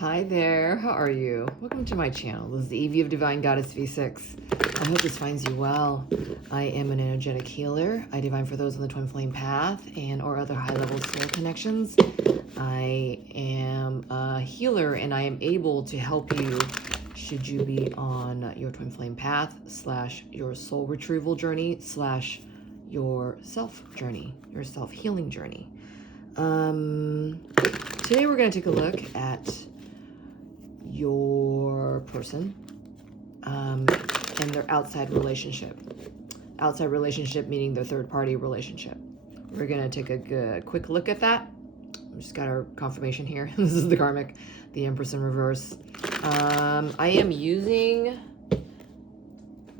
Hi there, how are you? Welcome to my channel. This is the Evie of Divine Goddess V6. I hope this finds you well. I am an energetic healer. I divine for those on the twin flame path and or other high-level soul connections. I am a healer and I am able to help you should you be on your twin flame path / your soul retrieval journey / your self journey, your self-healing journey. Today we're going to take a look at your person and their outside relationship. Outside relationship meaning their third-party relationship. We're going to take a quick look at that. We just got our confirmation here. This is the karmic, the Empress in reverse. I am using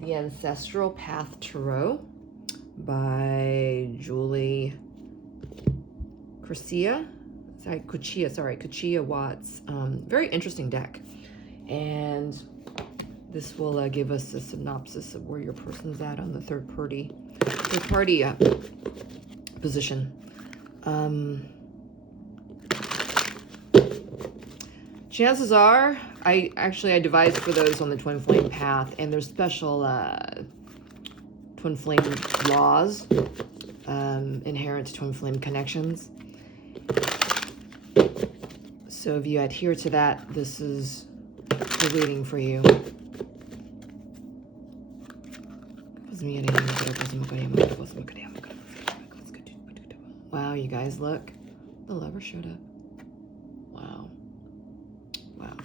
the Ancestral Path Tarot by Julie Kuchia Watts. Very interesting deck. And this will give us a synopsis of where your person's at on the third party position. Chances are, I devised for those on the twin flame path, and there's special twin flame laws inherent to twin flame connections. So if you adhere to that, this is the reading for you. Wow, you guys, look. The lover showed up. Wow. Wow.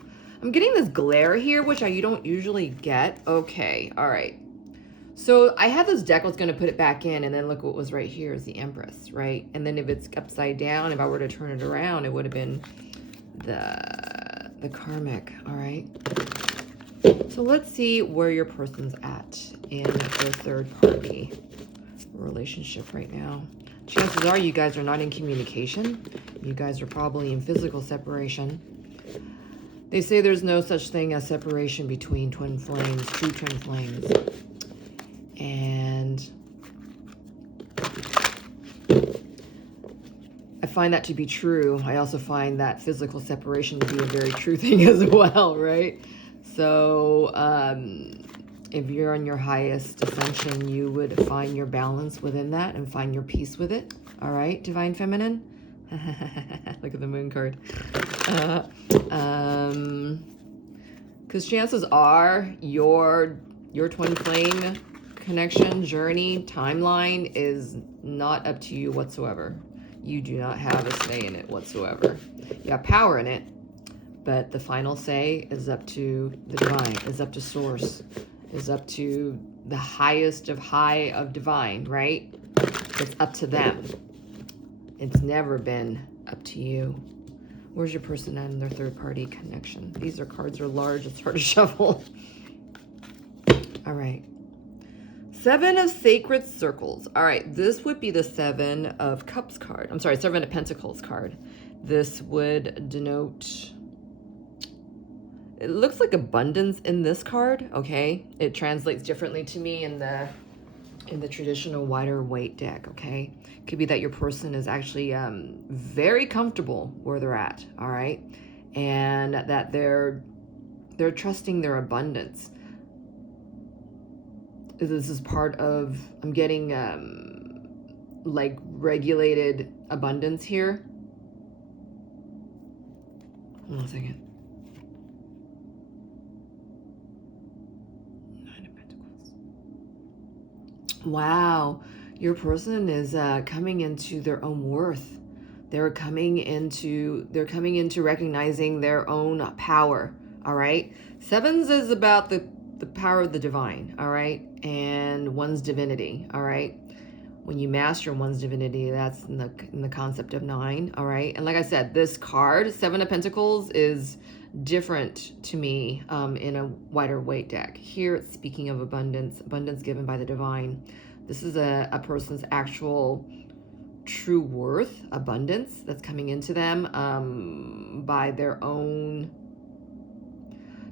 I'm getting this glare here, which you don't usually get. Okay, all right. So I had this deck, I was going to put it back in, and then look what was right here is the Empress, right? And then if it's upside down, if I were to turn it around, it would have been the karmic. All right, so let's see where your person's at in their third party relationship right now. Chances are you guys are not in communication. You guys are probably in physical separation. They say there's no such thing as separation between twin flames, true twin flames. And I find that to be true. I also find that physical separation to be a very true thing as well, right? So if you're on your highest ascension, you would find your balance within that and find your peace with it. All right, Divine Feminine? Look at the moon card. Because chances are your twin flame connection, journey, timeline is not up to you whatsoever. You do not have a say in it whatsoever. You have power in it, but the final say is up to the divine, is up to source, is up to the highest of high of divine, right? It's up to them. It's never been up to you. Where's your person at in their third party connection? These cards are large, it's hard to shuffle. All right. Seven of Sacred Circles. All right, this would be the Seven of Cups card. I'm sorry, Seven of Pentacles card. This would denote, it looks like abundance in this card, okay? It translates differently to me in the traditional wider weight deck, okay? Could be that your person is actually very comfortable where they're at, all right? And that they're trusting their abundance. This is part of, I'm getting like regulated abundance here. Hold on a second. Nine of Pentacles. Wow, your person is coming into their own worth. They're coming into recognizing their own power. All right. Sevens is about the power of the divine, all right, and one's divinity, all right. When you master one's divinity, that's in the concept of 9, all right. And like I said, this card, Seven of Pentacles, is different to me in a wider weight deck. Here it's speaking of abundance given by the divine. This is a person's actual true worth, abundance that's coming into them by their own,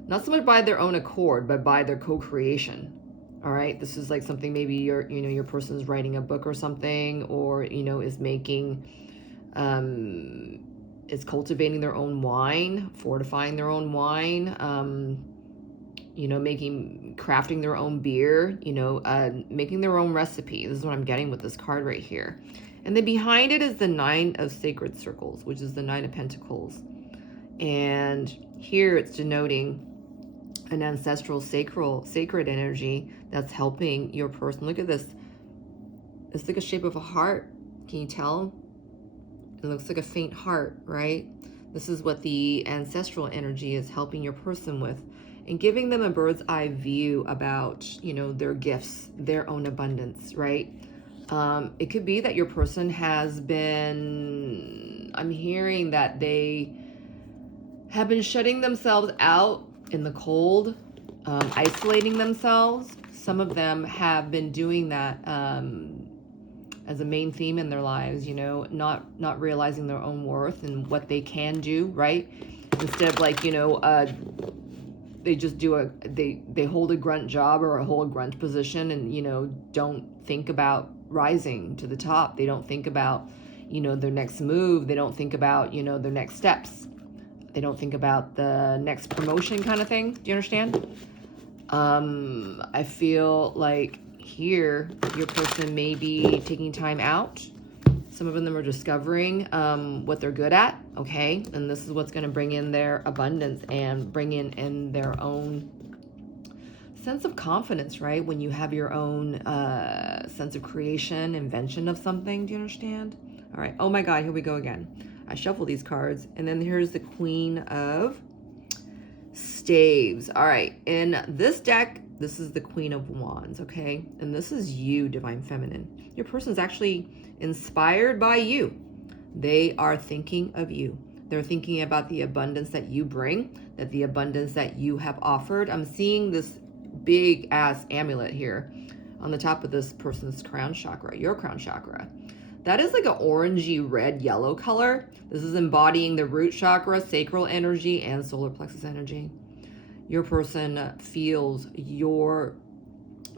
not so much by their own accord, but by their co-creation. All right, this is like something maybe your person's writing a book or something, or is making is cultivating their own wine, fortifying their own wine, you know, crafting their own beer, you know, making their own recipe. This is what I'm getting with this card right here. And then behind it is the 9 of Sacred Circles, which is the 9 of Pentacles. And here it's denoting an ancestral sacred energy that's helping your person. Look at this. It's like a shape of a heart. Can you tell? It looks like a faint heart, right? This is what the ancestral energy is helping your person with, and giving them a bird's eye view about, you know, their gifts, their own abundance, right? It could be that your person has been, I'm hearing that they have been shutting themselves out in the cold, isolating themselves. Some of them have been doing that as a main theme in their lives, you know, not realizing their own worth and what they can do, right? Instead of like, you know, they just do they hold a grunt job or hold a grunt position and, you know, don't think about rising to the top. They don't think about, you know, their next move. They don't think about, you know, their next steps. They don't think about the next promotion kind of thing. Do you understand? I feel like here your person may be taking time out. Some of them are discovering what they're good at, okay? And this is what's going to bring in their abundance and bring in their own sense of confidence, right? When you have your own sense of creation, invention of something. Do you understand? All right. Oh my God, here we go again. I shuffle these cards, and then here's the Queen of Staves. All right. In this deck, this is the Queen of Wands, okay? And this is you, Divine Feminine. Your person's actually inspired by you. They are thinking of you. They're thinking about the abundance that you bring, that the abundance that you have offered. I'm seeing this big ass amulet here on the top of this person's crown chakra, your crown chakra. That is like an orangey red yellow color. This is embodying the root chakra, sacral energy, and solar plexus energy. Your person feels your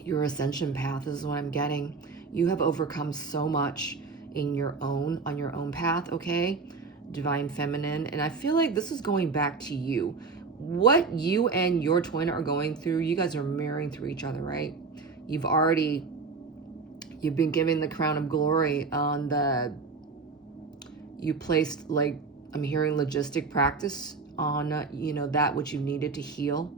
ascension path. This is what I'm getting. You have overcome so much on your own path, okay? Divine Feminine. And I feel like this is going back to you. What you and your twin are going through, you guys are mirroring through each other, right? You've been given the crown of glory on you placed, like, I'm hearing logistic practice on, you know, that which you needed to heal.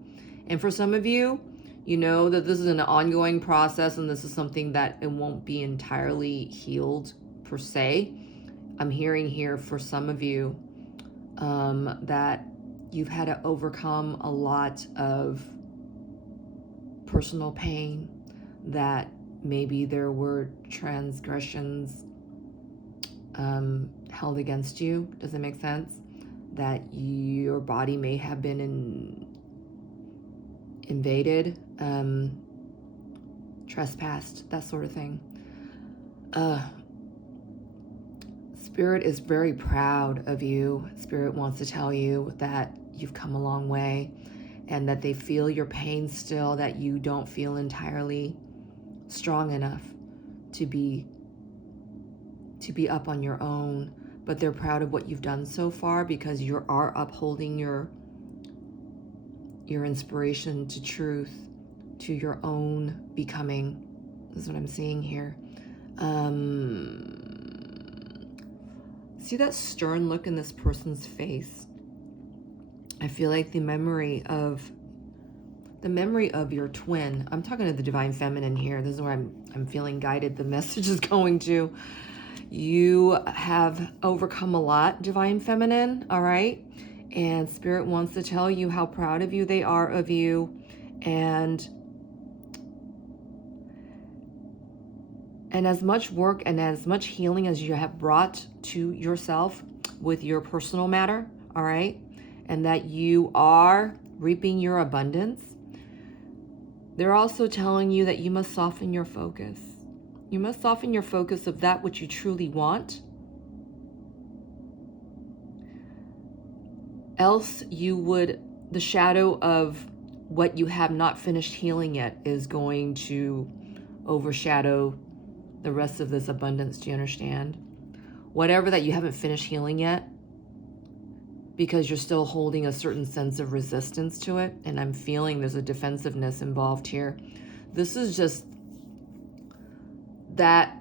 And for some of you, you know that this is an ongoing process, and this is something that it won't be entirely healed per se. I'm hearing here for some of you that you've had to overcome a lot of personal pain, that maybe there were transgressions held against you. Does it make sense? That your body may have been invaded, trespassed, that sort of thing. Spirit is very proud of you. Spirit wants to tell you that you've come a long way, and that they feel your pain still, that you don't feel entirely strong enough to be up on your own, but they're proud of what you've done so far, because you are upholding your inspiration to truth, to your own becoming. This is what I'm seeing here. See that stern look in this person's face? I feel like the memory of your twin. I'm talking to the Divine Feminine here. This is where I'm feeling guided. The message is going to. You have overcome a lot, Divine Feminine, all right? And Spirit wants to tell you how proud of you they are of you. And as much work and as much healing as you have brought to yourself with your personal matter, all right? And that you are reaping your abundance. They're also telling you that you must soften your focus. You must soften your focus of that which you truly want. Else the shadow of what you have not finished healing yet is going to overshadow the rest of this abundance. Do you understand? Whatever that you haven't finished healing yet, because you're still holding a certain sense of resistance to it. And I'm feeling there's a defensiveness involved here. This is just that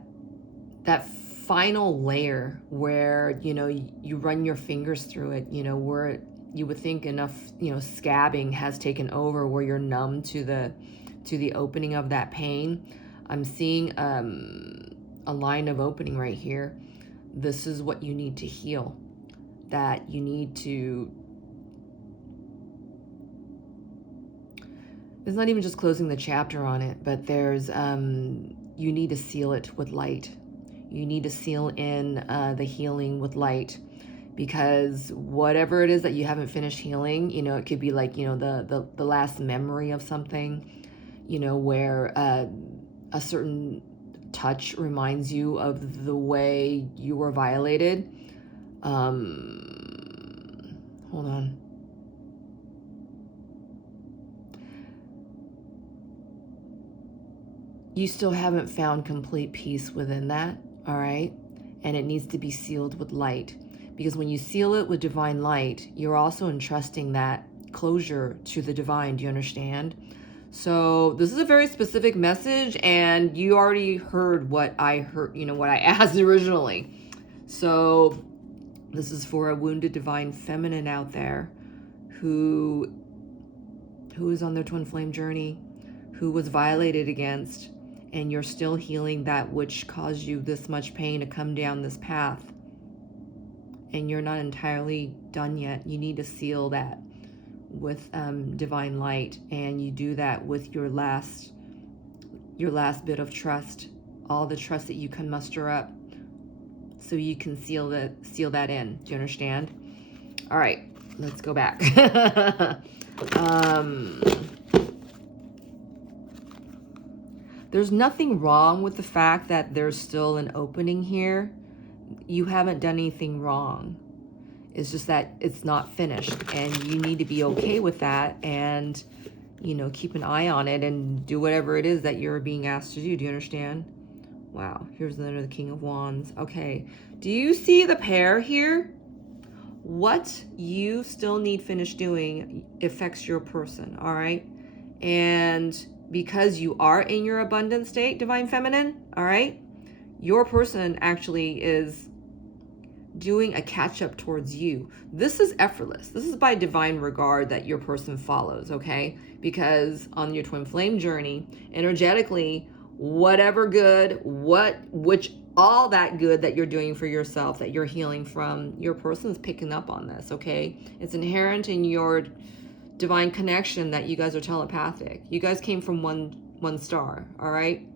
final layer where, you know, you run your fingers through it, you know, where you would think enough, you know, scabbing has taken over, where you're numb to the opening of that pain. I'm seeing a line of opening right here. This is what you need to heal. That you need to, it's not even just closing the chapter on it, but there's, you need to seal it with light. You need to seal in the healing with light, because whatever it is that you haven't finished healing, you know, it could be like, you know, the last memory of something, you know, where a certain touch reminds you of the way you were violated. Hold on. You still haven't found complete peace within that, all right? And it needs to be sealed with light, because when you seal it with divine light, you're also entrusting that closure to the divine. Do you understand? So this is a very specific message, and you already heard what I heard, you know, what I asked originally. So this is for a wounded divine feminine out there who is on their twin flame journey, who was violated against, and you're still healing that which caused you this much pain to come down this path. And you're not entirely done yet. You need to seal that with divine light, and you do that with your last bit of trust, all the trust that you can muster up, so you can seal that in. Do you understand? All right, let's go back. There's nothing wrong with the fact that there's still an opening here. You haven't done anything wrong. It's just that it's not finished, and you need to be okay with that, and, you know, keep an eye on it and do whatever it is that you're being asked to do. Do you understand? Wow, here's another King of Wands. Okay, do you see the pair here? What you still need finished doing affects your person, all right? And because you are in your abundant state, divine feminine, all right, your person actually is doing a catch-up towards you. This is effortless. This is by divine regard that your person follows, okay? Because on your twin flame journey, energetically, whatever good, all that good that you're doing for yourself, that you're healing from, your person's picking up on this, okay? It's inherent in your divine connection that you guys are telepathic. You guys came from one star, all right?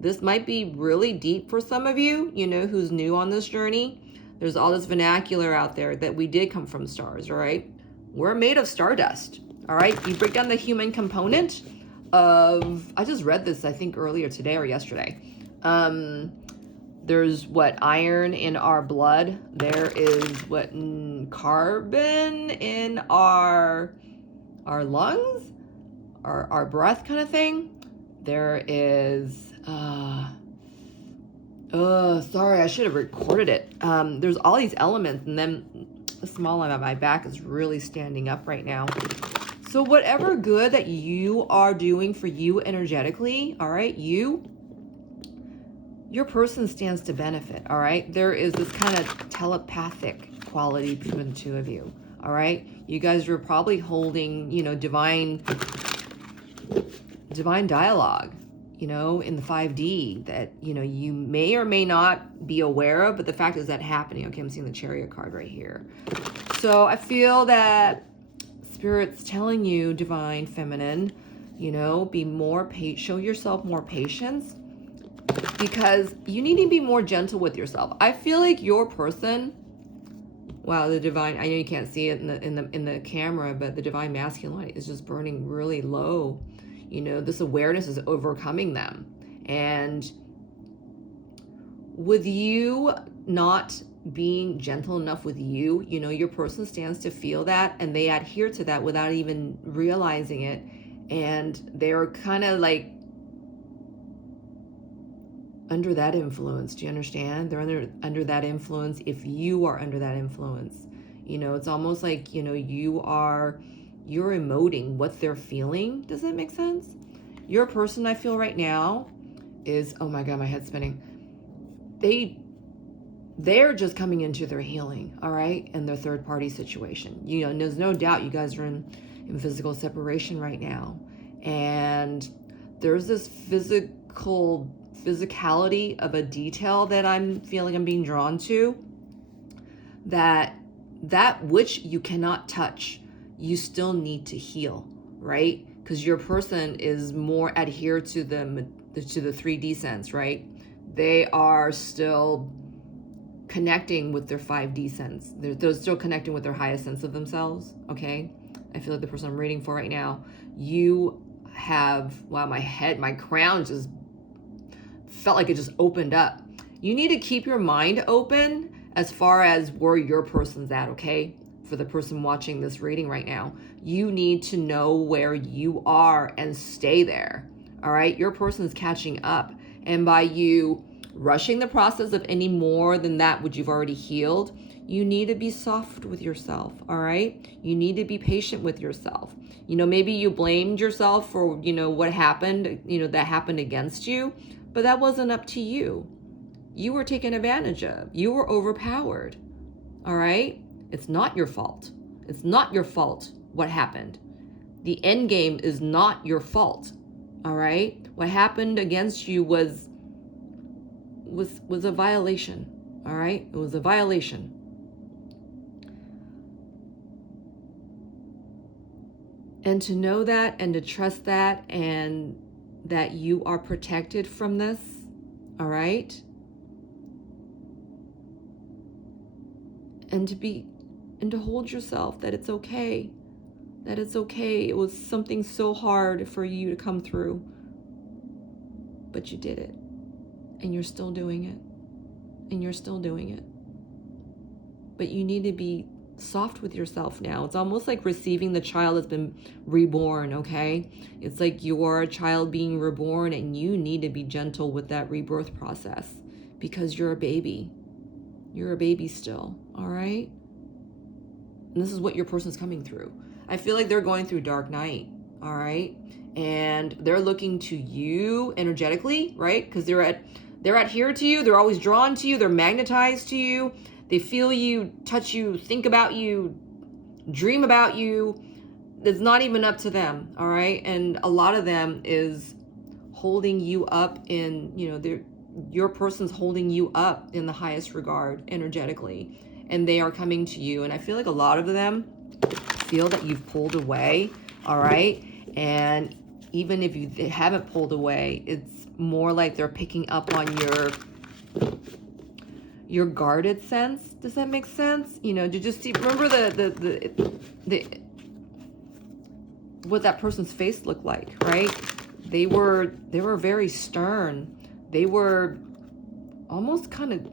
This might be really deep for some of you, you know, who's new on this journey. There's all this vernacular out there that we did come from stars, all right? We're made of stardust, all right? You break down the human component of, I just read this, I think earlier today or yesterday. There's what, iron in our blood. There is what, carbon in our lungs, our breath kind of thing. There is, sorry, I should have recorded it. There's all these elements, and then the small line of my back is really standing up right now. So whatever good that you are doing for you energetically, all right, your person stands to benefit, all right? There is this kind of telepathic quality between the two of you, all right? You guys are probably holding, you know, divine dialogue, you know, in the 5D that, you know, you may or may not be aware of, but the fact is that happening. Okay, I'm seeing the Chariot card right here. So I feel that Spirit's telling you, divine feminine, you know, be more show yourself more patience, because you need to be more gentle with yourself. I feel like your person, wow, the divine, I know you can't see it in the camera, but the divine masculine light is just burning really low. You know, this awareness is overcoming them. And with you not being gentle enough with you, you know, your person stands to feel that, and they adhere to that without even realizing it. And they're kind of like under that influence. Do you understand? They're under that influence. If you are under that influence, You know, it's almost like, you know, you're emoting what they're feeling. Does that make sense? Your person, I feel right now, is, oh my God, my head's spinning. They're just coming into their healing, all right, in their third party situation. You know, and there's no doubt you guys are in physical separation right now. And there's this physicality of a detail that I'm feeling I'm being drawn to, that which you cannot touch, you still need to heal, right? Because your person is more adhered to the 3D sense, right? They are still connecting with their 5D sense. They're still connecting with their highest sense of themselves, okay? I feel like the person I'm reading for right now, you have, wow, my crown just felt like it just opened up. You need to keep your mind open as far as where your person's at, okay? For the person watching this reading right now, you need to know where you are and stay there, all right? Your person's catching up. And by you rushing the process of any more than that which you've already healed, you need to be soft with yourself, all right? You need to be patient with yourself. You know, maybe you blamed yourself for, you know, what happened, you know, that happened against you, but that wasn't up to you. You were taken advantage of. You were overpowered, all right? It's not your fault. It's not your fault what happened. The end game is not your fault, all right? What happened against you was a violation, all right? It was a violation. And to know that and to trust that, and that you are protected from this, all right? And to hold yourself that it's okay. That it's okay. It was something so hard for you to come through. But you did it. And you're still doing it. And you're still doing it. But you need to be soft with yourself now. It's almost like receiving the child that's been reborn, okay? It's like you're a child being reborn, and you need to be gentle with that rebirth process, because you're a baby. You're a baby still, all right? And this is what your person's coming through. I feel like they're going through dark night, all right? And they're looking to you energetically, right? Because they're adhered to you. They're always drawn to you. They're magnetized to you. They feel you, touch you, think about you, dream about you. It's not even up to them, all right? And a lot of them is holding you up in, you know, your person's holding you up in the highest regard energetically, and they are coming to you. And I feel like a lot of them feel that you've pulled away, all right? And even if you haven't pulled away, it's more like they're picking up on your guarded sense. Does that make sense? You know, to just see, remember the what that person's face looked like, right? They were very stern. They were almost kind of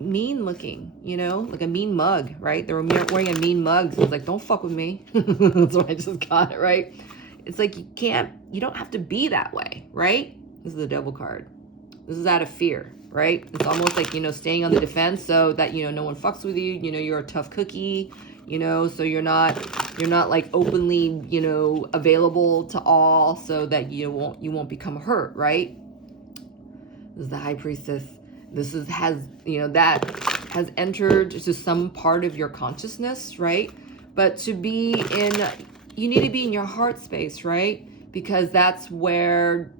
mean looking, you know, like a mean mug, right? They were wearing a mean mug. So it's like, don't fuck with me. That's what I just got, right? It's like, you don't have to be that way, right? This is the Devil card. This is out of fear, right? It's almost like, you know, staying on the defense so that, you know, no one fucks with you. You know, you're a tough cookie, you know, so you're not like openly, you know, available to all, so that you won't become hurt, right? This is the High Priestess. This has entered to some part of your consciousness, right? But you need to be in your heart space, right? Because that's where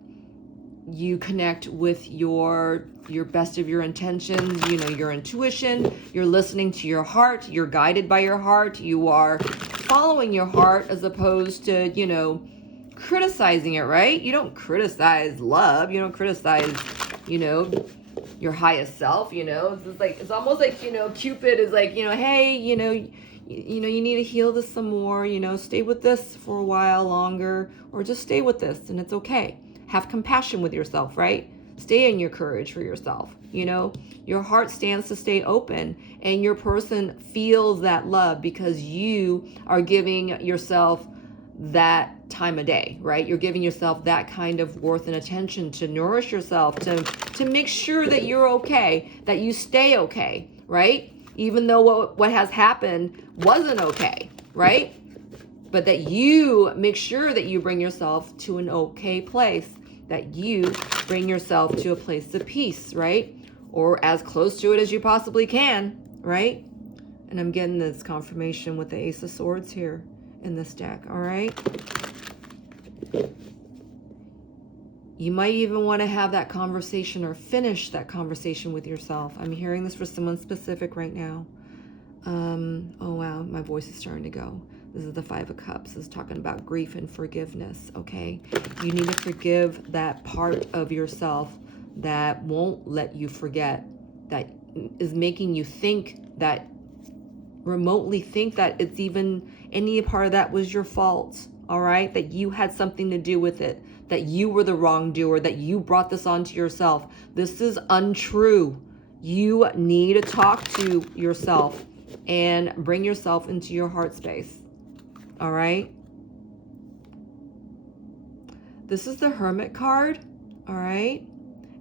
you connect with your best of your intentions, you know, your intuition. You're listening to your heart. You're guided by your heart. You are following your heart, as opposed to, you know, criticizing it, right? You don't criticize love. You don't criticize, you know, your highest self, you know. It's almost like, you know, Cupid is like, you know, hey, you know, you need to heal this some more, you know, stay with this for a while longer, or just stay with this and it's okay. Have compassion with yourself, right? Stay in your courage for yourself, you know. Your heart stands to stay open, and your person feels that love because you are giving yourself that time of day, right? You're giving yourself that kind of worth and attention to nourish yourself, to make sure that you're okay, that you stay okay, right? even though what has happened wasn't okay, right? But that you make sure that you bring yourself to an okay place, that you bring yourself to a place of peace, right? Or as close to it as you possibly can, right? And I'm getting this confirmation with the Ace of Swords here in this deck, all right? You might even want to have that conversation or finish that conversation with yourself. I'm hearing this for someone specific right now. Oh wow, my voice is starting to go. This is the Five of Cups. This is talking about grief and forgiveness, okay? You need to forgive that part of yourself that won't let you forget, that is making you think that, remotely think that it's even any part of that was your fault, all right? That you had something to do with it, that you were the wrongdoer, that you brought this onto yourself. This is untrue. You need to talk to yourself and bring yourself into your heart space, all right? This is the Hermit card, all right?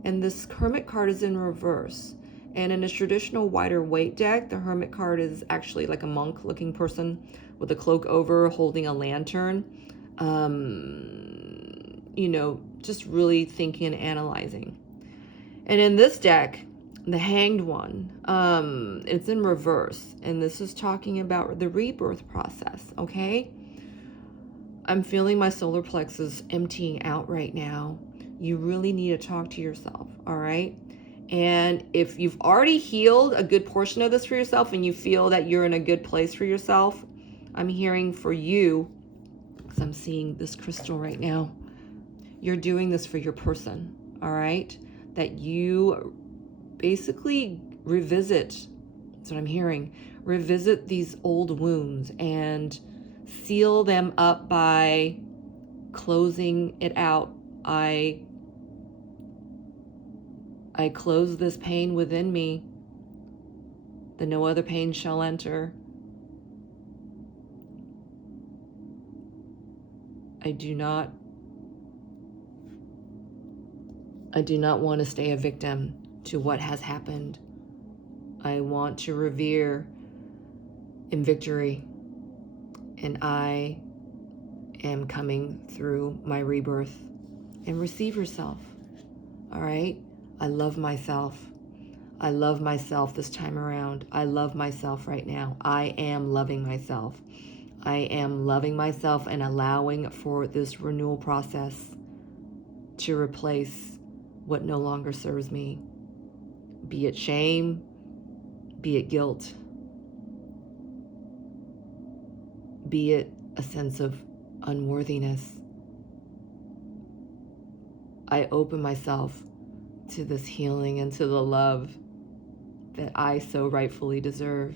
And this Hermit card is in reverse. And in a traditional wider weight deck, the Hermit card is actually like a monk-looking person with a cloak over, holding a lantern. You know, just really thinking and analyzing. And in this deck, the Hanged One, it's in reverse. And this is talking about the rebirth process, okay? I'm feeling my solar plexus emptying out right now. You really need to talk to yourself, all right? And if you've already healed a good portion of this for yourself and you feel that you're in a good place for yourself, I'm hearing for you, because I'm seeing this crystal right now, you're doing this for your person, all right? That you basically revisit, that's what I'm hearing, revisit these old wounds and seal them up by closing it out. I close this pain within me, that no other pain shall enter. I do not want to stay a victim to what has happened. I want to revere in victory, and I am coming through my rebirth. And receive yourself, all right? I love myself. I love myself this time around. I love myself right now. I am loving myself. I am loving myself and allowing for this renewal process to replace what no longer serves me. Be it shame, be it guilt, be it a sense of unworthiness. I open myself to this healing and to the love that I so rightfully deserve.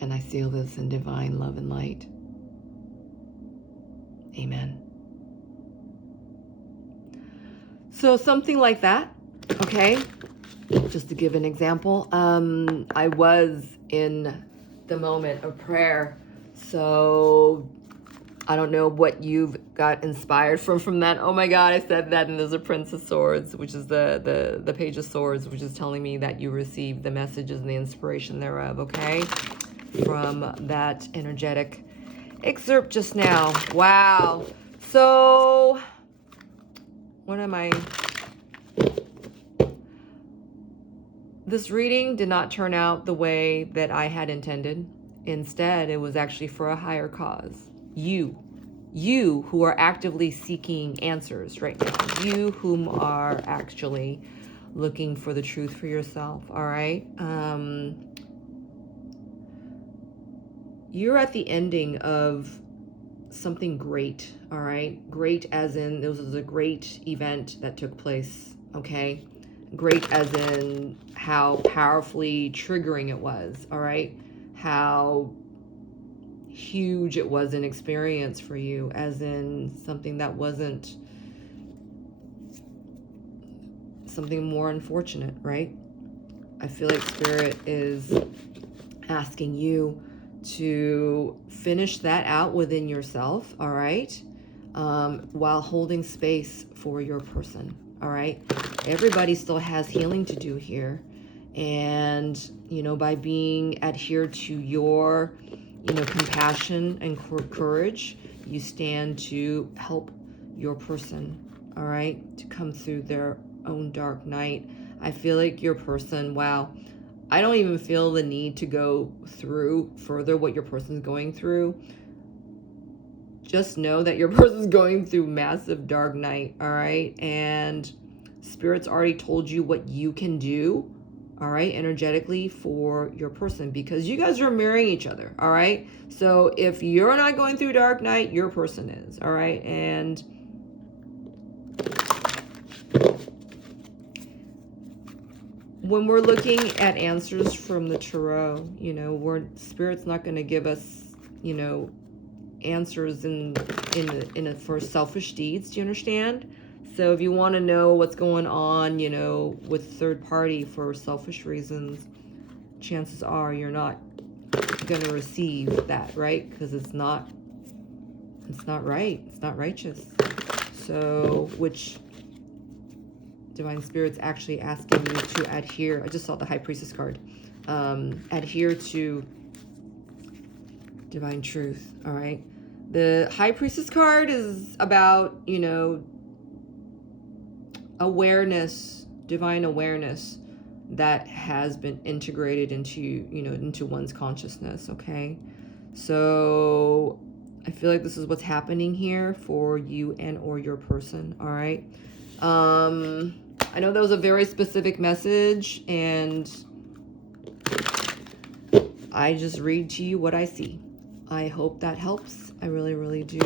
And I seal this in divine love and light. Amen. So something like that, okay? Just to give an example, I was in the moment of prayer. So I don't know what you've got inspired from that. Oh my God, I said that, and there's a Prince of Swords, which is the Page of Swords, which is telling me that you received the messages and the inspiration thereof, okay? From that energetic excerpt just now. Wow. So what am I? This reading did not turn out the way that I had intended. Instead, it was actually for a higher cause. You who are actively seeking answers right now. You whom are actually looking for the truth for yourself, all right? You're at the ending of something great, all right? Great as in, this was a great event that took place, okay? Great as in how powerfully triggering it was, all right? How huge it was an experience for you, as in something that wasn't something more unfortunate, right? I feel like Spirit is asking you to finish that out within yourself, all right? while holding space for your person. All right. Everybody still has healing to do here. And, you know, by being adhered to your, you know, compassion and courage, you stand to help your person, all right, to come through their own dark night. I feel like your person, wow, I don't even feel the need to go through further what your person's going through. Just know that your person's going through massive dark night, all right? And Spirit's already told you what you can do, all right, energetically for your person, because you guys are mirroring each other, all right? So if you're not going through dark night, your person is, all right? And when we're looking at answers from the tarot, you know, Spirit's not going to give us, you know, answers for selfish deeds. Do you understand? So if you want to know what's going on, you know, with third party for selfish reasons, chances are you're not going to receive that, right? Because it's not right. It's not righteous. So, which Divine Spirit's actually asking you to adhere. I just saw the High Priestess card. Adhere to divine truth, all right? The High Priestess card is about, you know, awareness, divine awareness that has been integrated into, you know, into one's consciousness, okay? So I feel like this is what's happening here for you and or your person, all right? I know that was a very specific message, and I just read to you what I see. I hope that helps. I really, really do.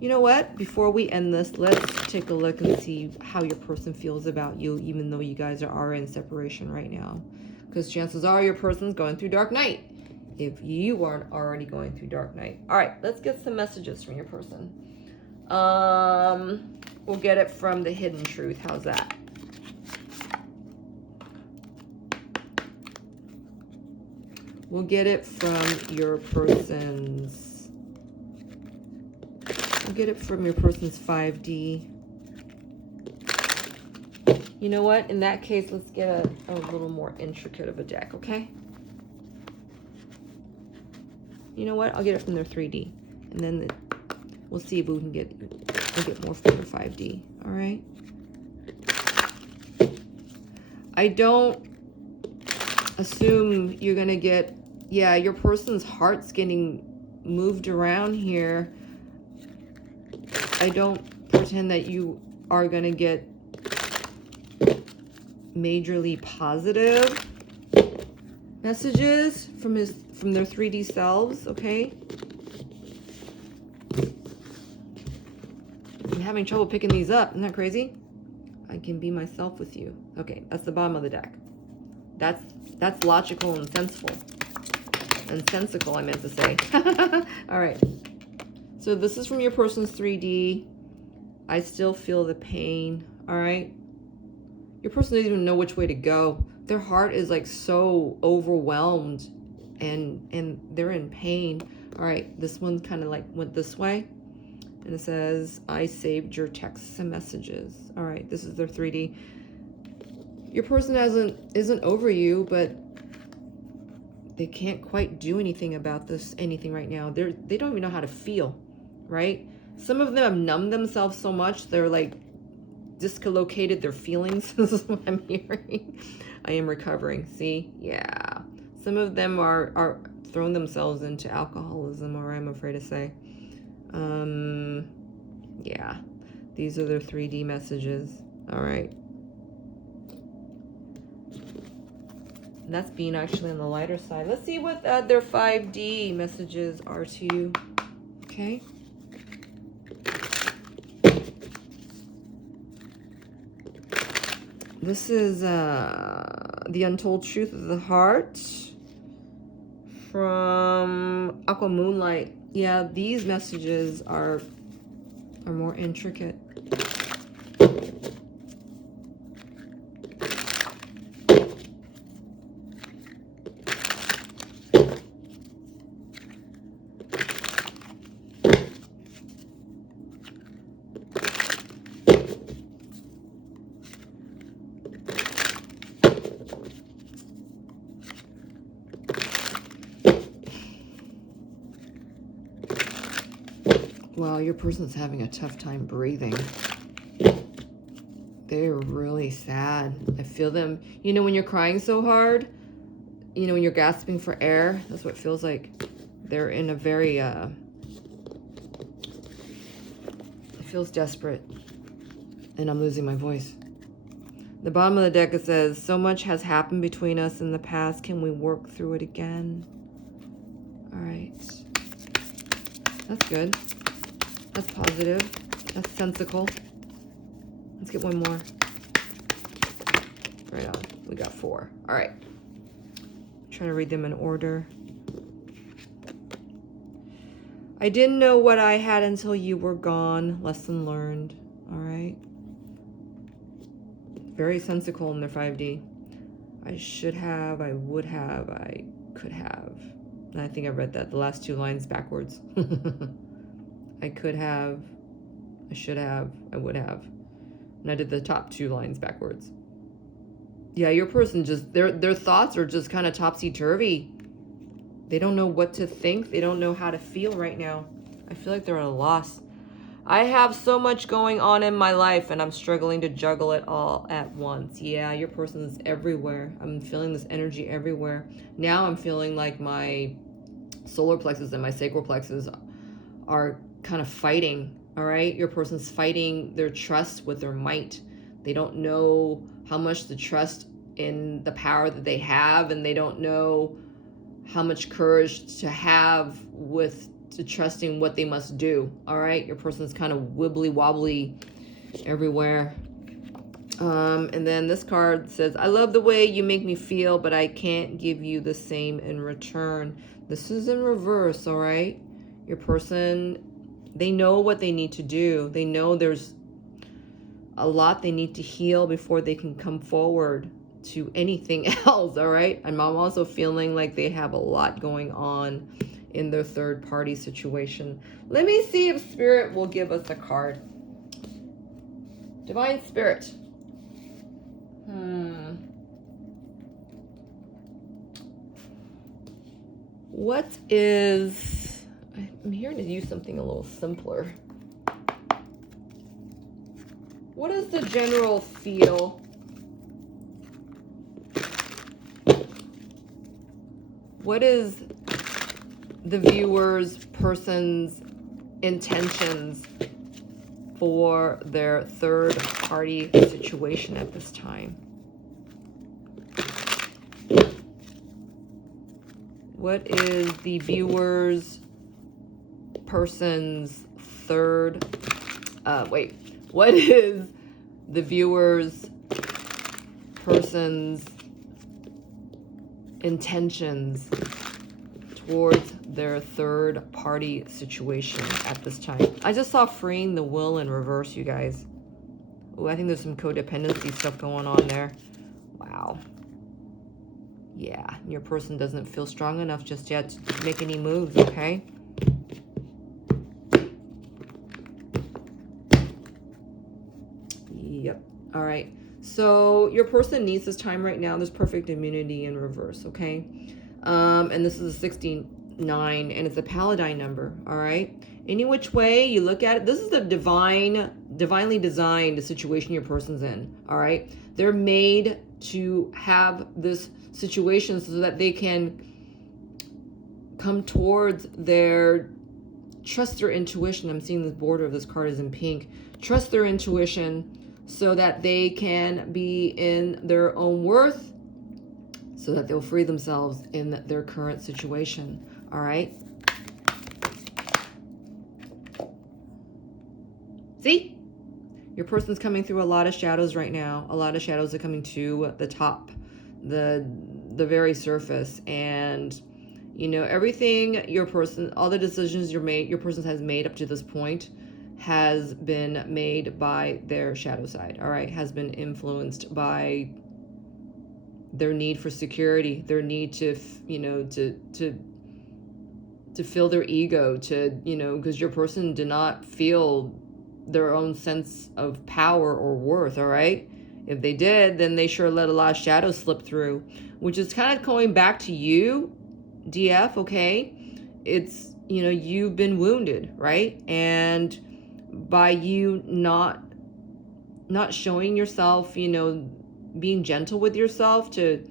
You know what? Before we end this, let's take a look and see how your person feels about you, even though you guys are in separation right now. Because chances are your person's going through dark night, if you aren't already going through dark night. All right, let's get some messages from your person. We'll get it from the hidden truth. How's that? We'll get it from your person's... We'll get it from your person's 5D. You know what? In that case, let's get a little more intricate of a deck, okay? You know what? I'll get it from their 3D. And then we'll see if we can get more from their 5D. All right? I don't assume you're going to get... Yeah, your person's heart's getting moved around here. I don't pretend that you are going to get majorly positive messages from their 3D selves, okay? I'm having trouble picking these up. Isn't that crazy? I can be myself with you. Okay, that's the bottom of the deck. That's logical and sensible. And sensical, I meant to say. All right. So this is from your person's 3D. I still feel the pain. All right. Your person doesn't even know which way to go. Their heart is like so overwhelmed and they're in pain. All right. This one kind of like went this way. And it says, I saved your texts and messages. All right. This is their 3D. Your person isn't over you, but they can't quite do anything about anything right now. They don't even know how to feel, right? Some of them have numbed themselves so much, they're like dislocated their feelings. This is what I'm hearing. I am recovering. See? Yeah. Some of them are thrown themselves into alcoholism, or I'm afraid to say. Yeah. These are their 3D messages. All right. That's being actually on the lighter side. Let's see what their 5D messages are to you. Okay. This is The Untold Truth of the Heart from Aqua Moonlight. Yeah, these messages are more intricate. Wow, your person's having a tough time breathing. They're really sad. I feel them. You know, when you're crying so hard, you know, when you're gasping for air, that's what it feels like. They're in a very, it feels desperate. And I'm losing my voice. The bottom of the deck, it says, so much has happened between us in the past. Can we work through it again? All right. That's good. That's positive. That's sensical. Let's get one more. Right on. We got 4. All right. Try to read them in order. I didn't know what I had until you were gone. Lesson learned. All right. Very sensical in their 5D. I should have, I would have, I could have. And I think I read that the last 2 lines backwards. I could have, I should have, I would have. And I did the top 2 lines backwards. Yeah, your person just, their thoughts are just kind of topsy-turvy. They don't know what to think. They don't know how to feel right now. I feel like they're at a loss. I have so much going on in my life and I'm struggling to juggle it all at once. Yeah, your person is everywhere. I'm feeling this energy everywhere. Now I'm feeling like my solar plexus and my sacral plexus are kind of fighting. All right, your person's fighting their trust with their might. They don't know how much to trust in the power that they have, and they don't know how much courage to have with to trusting what they must do. All right, your person's kind of wibbly wobbly everywhere. And then this card says, I love the way you make me feel, but I can't give you the same in return. This is in reverse. All right, your person, they know what they need to do. They know there's a lot they need to heal before they can come forward to anything else. All right, and I'm also feeling like they have a lot going on in their third party situation. Let me see if Spirit will give us a card. Divine Spirit. What is, I'm hearing to use something a little simpler. What is the general feel? What is the viewer's person's intentions for their third party situation at this time? What is the viewer's person's third, what is the viewer's person's intentions towards their third party situation at this time? I just saw freeing the will in reverse, you guys. Oh, I think there's some codependency stuff going on there. Wow. Yeah, your person doesn't feel strong enough just yet to make any moves, okay? Yep. All right. So your person needs this time right now. There's perfect immunity in reverse, okay? And this is a 69, and it's a paladine number, all right? Any which way you look at it, this is the divinely designed situation your person's in, all right? They're made to have this situation so that they can come towards their, trust their intuition. I'm seeing the border of this card is in pink. Trust their intuition so that they can be in their own worth, so that they'll free themselves in their current situation. All right. See? Your person's coming through a lot of shadows right now. A lot of shadows are coming to the top, the very surface. And, you know, everything your person, all the decisions your person has made up to this point has been made by their shadow side, all right? Has been influenced by their need for security, their need to, you know, to fill their ego, to, you know, because your person did not feel their own sense of power or worth, all right? If they did, then they sure let a lot of shadows slip through, which is kind of going back to you, DF, okay? It's you know, you've been wounded, right? And by you not showing yourself, you know, being gentle with yourself, to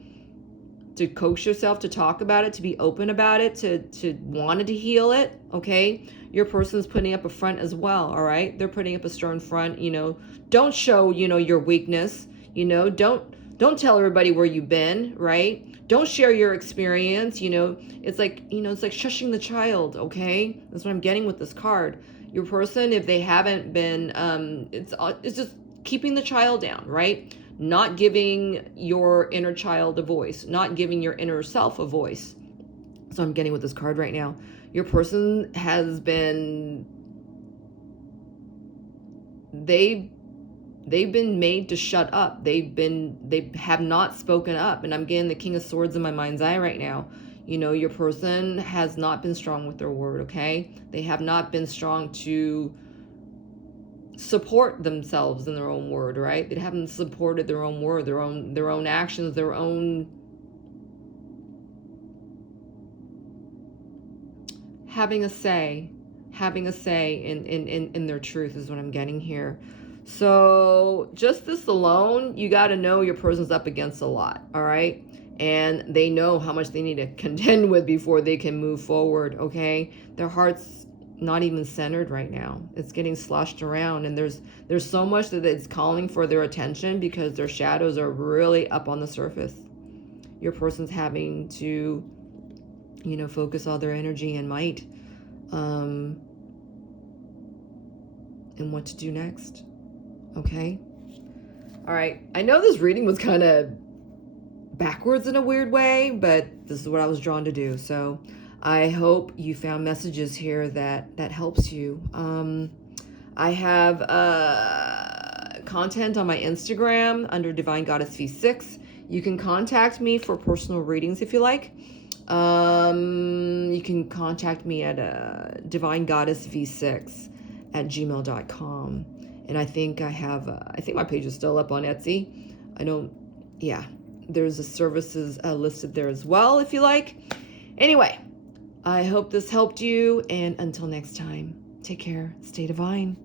coax yourself to talk about it, to be open about it, to want to heal it, okay? Your person's putting up a front as well, all right? They're putting up a stern front, you know. Don't show, you know, your weakness, you know. Don't tell everybody where you've been, right? Don't share your experience, you know. It's like, you know, it's like shushing the child, okay? That's what I'm getting with this card. Your person, if they haven't been, it's just keeping the child down, right? Not giving your inner child a voice, not giving your inner self a voice. So I'm getting with this card right now. Your person has been, they've been made to shut up. They have not spoken up. And I'm getting the King of Swords in my mind's eye right now. You know, your person has not been strong with their word, okay? They have not been strong to support themselves in their own word, right? They haven't supported their own word, their own actions, their own having a say in their truth is what I'm getting here. So just this alone, you got to know your person's up against a lot, all right? And they know how much they need to contend with before they can move forward, okay? Their heart's not even centered right now. It's getting sloshed around, and there's so much that it's calling for their attention because their shadows are really up on the surface. Your person's having to, you know, focus all their energy and might and what to do next. Okay? All right. I know this reading was kind of backwards in a weird way, but this is what I was drawn to do. So I hope you found messages here that helps you. I have content on my Instagram under Divine Goddess V6. You can contact me for personal readings if you like. You can contact me at divinegoddessv6@gmail.com. And I think I have, I think my page is still up on Etsy. Yeah, there's a services listed there as well if you like. Anyway, I hope this helped you, and until next time, take care, stay divine.